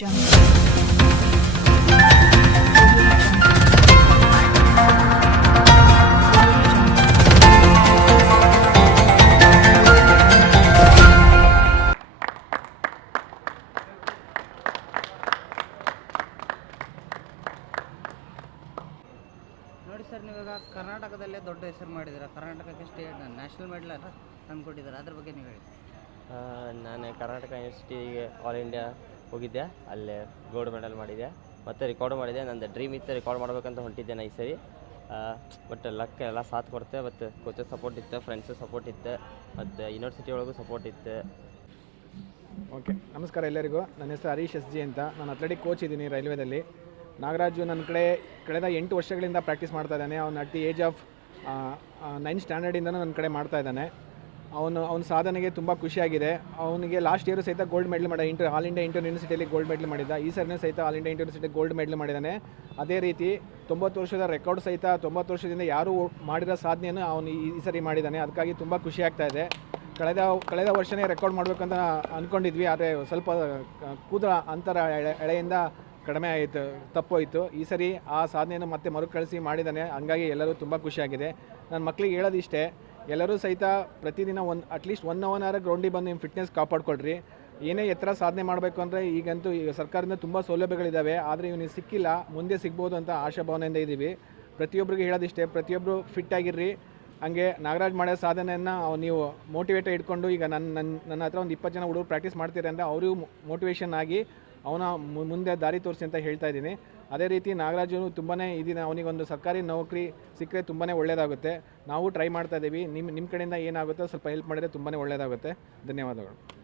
ನೋಡಿ ಸರ್ ನೀವಾಗ ಕರ್ನಾಟಕದಲ್ಲೇ ದೊಡ್ಡ ಹೆಸರು ಮಾಡಿದ್ದೀರಾ. ಕರ್ನಾಟಕಕ್ಕೆ ಸ್ಟೇಟ್ ನ್ಯಾಷನಲ್ ಮೆಡಲ್ ತಂದು ತಂದುಕೊಟ್ಟಿದ್ದಾರೆ. ಅದ್ರ ಬಗ್ಗೆ ನೀವು ಹೇಳಿ. ನಾನು ಕರ್ನಾಟಕ ಯೂನಿವರ್ಸಿಟಿಗೆ ಆಲ್ ಇಂಡಿಯಾ ಹೋಗಿದ್ದೆ, ಅಲ್ಲೇ ಗೋಲ್ಡ್ ಮೆಡಲ್ ಮಾಡಿದೆ ಮತ್ತು ರೆಕಾರ್ಡ್ ಮಾಡಿದೆ. ನಂದು ಡ್ರೀಮ್ ಇತ್ತು ರೆಕಾರ್ಡ್ ಮಾಡಬೇಕಂತ ಹೊಂಟಿದ್ದೆ ನಾ ಈ ಸರಿ. ಬಟ್ ಲಕ್ ಎಲ್ಲ ಸಾಥ್ ಕೊಡ್ತೆ ಮತ್ತು ಕೋಚಸ್ ಸಪೋರ್ಟ್ ಇತ್ತು ಫ್ರೆಂಡ್ಸು ಸಪೋರ್ಟ್ ಇತ್ತು, ಮತ್ತು ಯೂನಿವರ್ಸಿಟಿ ಒಳಗೂ ಸಪೋರ್ಟ್ ಇತ್ತು. ಓಕೆ ನಮಸ್ಕಾರ ಎಲ್ಲರಿಗೂ. ನನ್ನ ಹೆಸರು ಹರೀಶ್ ಎಸ್ ಜಿ ಅಂತ. ನಾನು ಅಥ್ಲೆಟಿಕ್ ಕೋಚ್ ಇದ್ದೀನಿ ರೈಲ್ವೇದಲ್ಲಿ. ನಾಗರಾಜು ನನ್ನ ಕಡೆ ಕಳೆದ ಎಂಟು ವರ್ಷಗಳಿಂದ ಪ್ರಾಕ್ಟೀಸ್ ಮಾಡ್ತಾ ಇದ್ದಾನೆ. ಅವನು at the age of nine ಸ್ಟ್ಯಾಂಡರ್ಡಿಂದನೂ ನನ್ನ ಕಡೆ ಮಾಡ್ತಾ ಇದ್ದಾನೆ. ಅವನು ಅವನ ಸಾಧನೆಗೆ ತುಂಬ ಖುಷಿಯಾಗಿದೆ. ಅವನಿಗೆ ಲಾಸ್ಟ್ ಇಯರು ಸಹಿತ ಗೋಲ್ಡ್ ಮೆಡಲ್ ಮಾಡಿದ ಇಂಟರ್ ಆಲ್ ಇಂಡಿಯಾ ಇಂಟರ್ ಯೂನಿವರ್ಸಿಟಿಯಲ್ಲಿ ಗೋಲ್ಡ್ ಮೆಡಲ್ ಮಾಡಿದ್ದ ಈ ಸರ್ನೇ ಸಹಿತ all India university gold medal ಮಾಡಿದ್ದಾನೆ ಅದೇ ರೀತಿ ತೊಂಬತ್ತು ವರ್ಷದ ರೆಕಾರ್ಡ್ ಸಹಿತ ತೊಂಬತ್ತು ವರ್ಷದಿಂದ ಯಾರೂ ಮಾಡಿರೋ ಸಾಧನೆಯನ್ನು ಅವನು ಈ ಸರಿ ಮಾಡಿದ್ದಾನೆ ಅದಕ್ಕಾಗಿ ತುಂಬ ಖುಷಿ ಆಗ್ತಾ ಇದೆ. ಕಳೆದ ಕಳೆದ ವರ್ಷನೇ ರೆಕಾರ್ಡ್ ಮಾಡಬೇಕಂತ ಅಂದ್ಕೊಂಡಿದ್ವಿ ಆದರೆ ಸ್ವಲ್ಪ ಕೂದಲ ಅಂತರ ಎಳೆ, ಎಳೆಯಿಂದ ಕಡಿಮೆ ಆಯಿತು, ತಪ್ಪೋಯಿತು. ಈ ಸರಿ ಆ ಸಾಧನೆಯನ್ನು ಮತ್ತೆ ಮರುಕಳಿಸಿ ಮಾಡಿದ್ದಾನೆ ಹಂಗಾಗಿ ಎಲ್ಲರೂ ತುಂಬ ಖುಷಿಯಾಗಿದೆ. ನನ್ನ ಮಕ್ಕಳಿಗೆ ಹೇಳೋದಿಷ್ಟೇ ಎಲ್ಲರೂ ಸಹಿತ ಪ್ರತಿದಿನ ಒಂದು ಅಟ್ಲೀಸ್ಟ್ ಒನ್ ಅವನ್ ಅವರ್ ಗ್ರೌಂಡಿಗೆ ಬಂದು ನಿಮ್ಮ ಫಿಟ್ನೆಸ್ ಕಾಪಾಡ್ಕೊಳ್ರಿ. ಏನೇ ಎತ್ತರ ಸಾಧನೆ ಮಾಡಬೇಕು ಅಂದರೆ ಈಗಂತೂ ಈಗ ಸರ್ಕಾರದಿಂದ ತುಂಬ ಸೌಲಭ್ಯಗಳಿದ್ದಾವೆ ಆದರೆ ಇವನಿಗೆ ಸಿಕ್ಕಿಲ್ಲ, ಮುಂದೆ ಸಿಗ್ಬೋದು ಅಂತ ಆಶಾಭಾವನೆಯಿಂದ ಇದ್ದೀವಿ ಪ್ರತಿಯೊಬ್ಬರಿಗೆ ಹೇಳೋದಿಷ್ಟೇ ಪ್ರತಿಯೊಬ್ಬರು ಫಿಟ್ ಆಗಿರ್ರಿ. ಹಂಗೆ ನಾಗರಾಜ್ ಮಾಡೋ ಸಾಧನೆಯನ್ನು ನೀವು ಮೋಟಿವೇಟ್ ಇಟ್ಕೊಂಡು ಈಗ ನನ್ನ ನನ್ನ ನನ್ನ ಹತ್ರ ಒಂದು ಇಪ್ಪತ್ತು ಜನ ಹುಡುಗರು ಪ್ರಾಕ್ಟೀಸ್ ಮಾಡ್ತೀರಿ ಅಂದರೆ ಅವರಿಗೂ ಮೋಟಿವೇಶನ್ ಆಗಿ ಅವನ ಮುಂದೆ ದಾರಿ ತೋರಿಸಿ ಅಂತ ಹೇಳ್ತಾ ಇದ್ದೀನಿ. ಅದೇ ರೀತಿ ನಾಗರಾಜು ತುಂಬಾ ಇದೀನಿ ಅವನಿಗೊಂದು ಸರ್ಕಾರಿ ನೌಕರಿ ಸಿಕ್ಕರೆ ತುಂಬಾ ಒಳ್ಳೆಯದಾಗುತ್ತೆ ನಾವು ಟ್ರೈ ಮಾಡ್ತಾ ಇದ್ದೀವಿ. ನಿಮ್ಮ ನಿಮ್ಮ ಕಡೆಯಿಂದ ಏನಾಗುತ್ತೋ ಸ್ವಲ್ಪ ಹೆಲ್ಪ್ ಮಾಡಿದರೆ ತುಂಬಾ ಒಳ್ಳೆಯದಾಗುತ್ತೆ ಧನ್ಯವಾದಗಳು.